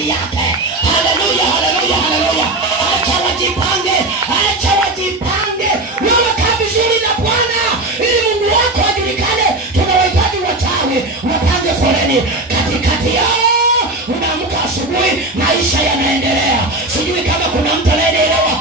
ndani yake. Haleluya, haleluya, haleluya. Acha wajipange, acha wajipange. Wewe kaa vizuri na Bwana ili Mungu wako ajulikane. Tunawahitaji wachawi wapange foleni katikati yao. Unaamka asubuhi, maisha yanaendelea. Sijui kama kuna mtu anaelewa.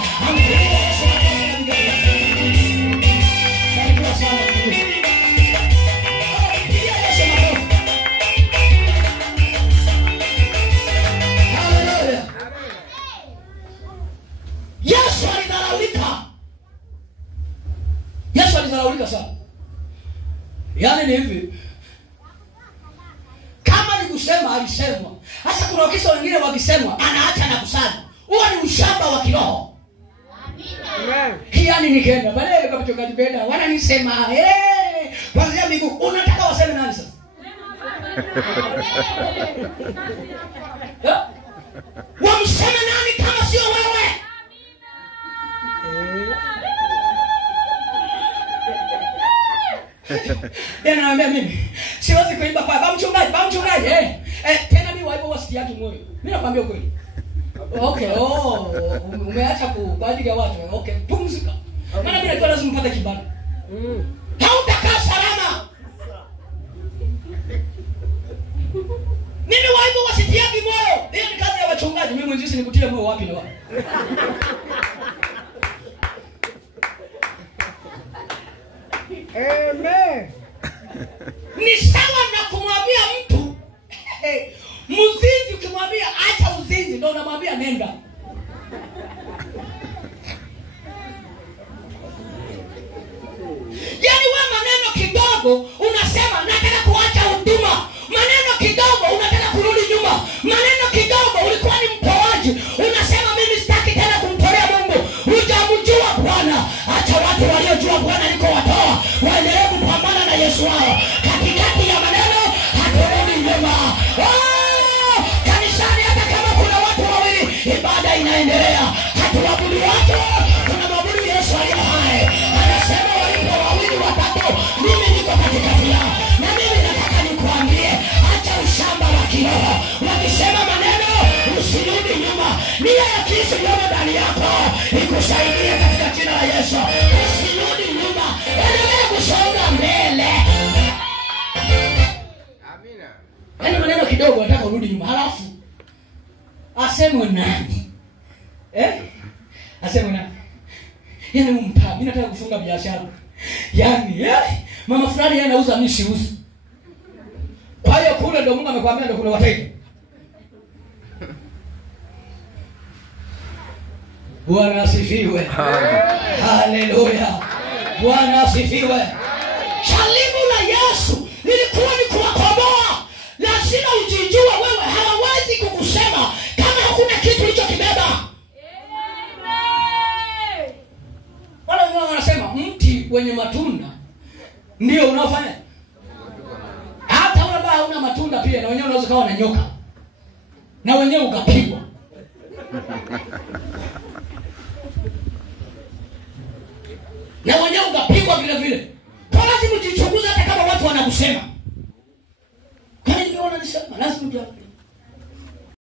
Yesu alidharaulika sana. Yaani ni hivi, kama ni kusema alisemwa. Hasa kuna wakisa wengine wakisemwa anaacha na kusali. Huo ni ushamba wa kiroho. Amina. Yaani nikienda baadaye kama mchungaji Benda wananisema kwanza miguu, unataka waseme nani sasa? Wamseme nani kama sio wewe? Tena naambia mimi siwezi kuimba kwa baba mchungaji, tena mimi waipo wasikiatu moyo. Mimi nakwambia kweli. Okay, umeacha kwa ajili ya watu. Okay, pumzika. Maana mimi najua lazima mpate kibali. Hautakaa salama. Mimi waipo wasikiatu moyo. Hiyo ni kazi ya wachungaji. Mimi mwenyewe nikutie moyo wapi na wapi? Amen. Ni sawa na kumwambia mtu mzinzi, ukimwambia acha uzinzi ndio unamwambia nenda. Yaani wewe maneno kidogo unasema nataka kuacha huduma. Maneno kidogo unataka kurudi nyuma. Maneno kidogo ulikuwa ni mtoaji, unasema mimi sitaki tena kumtolea Mungu. Hujamjua Bwana. Acha watu waliojua Bwana aliko watoa waendelee kupambana na Yesu wao. Katikati ya maneno haturudi nyuma. Kanisani hata kama kuna watu wawili, ibada inaendelea. Hatuabudu watu, tunamwabudu Yesu aliye hai. Anasema walipo wawili watatu, mimi niko katikati yao. Na mimi nataka nikuambie, acha ushamba wa kiroho. Wakisema maneno, usirudi nyuma. Nia ya Kristo iliyo ndani yako ikusaidie katika jina la Yesu. Usirudi nyuma. Endelea kusonga mbele. Amina. Yaani maneno kidogo nataka urudi nyuma. Halafu asemwe nani? Asemwe nani? Yaani mimi nataka kufunga biashara. Yaani mama fulani yeye anauza, mimi siuzi. Kwa hiyo kule ndio Mungu amekwambia ndio kuna wateja. Bwana asifiwe. Haleluya. Bwana asifiwe. Shalimu la Yesu lilikuwa ni kuwakomboa. Lazima ujijue wewe, hawawezi kukusema kama hakuna kitu ulichokibeba. Wala wao wanasema mti wenye matunda ndio unaofanya. Hata wale ambao hauna matunda pia na wenyewe unaweza kawa na nyoka. Na wenyewe ukapigwa. Na wenyewe ukapigwa vile vile. Kwa lazima ujichunguze hata kama watu wanakusema.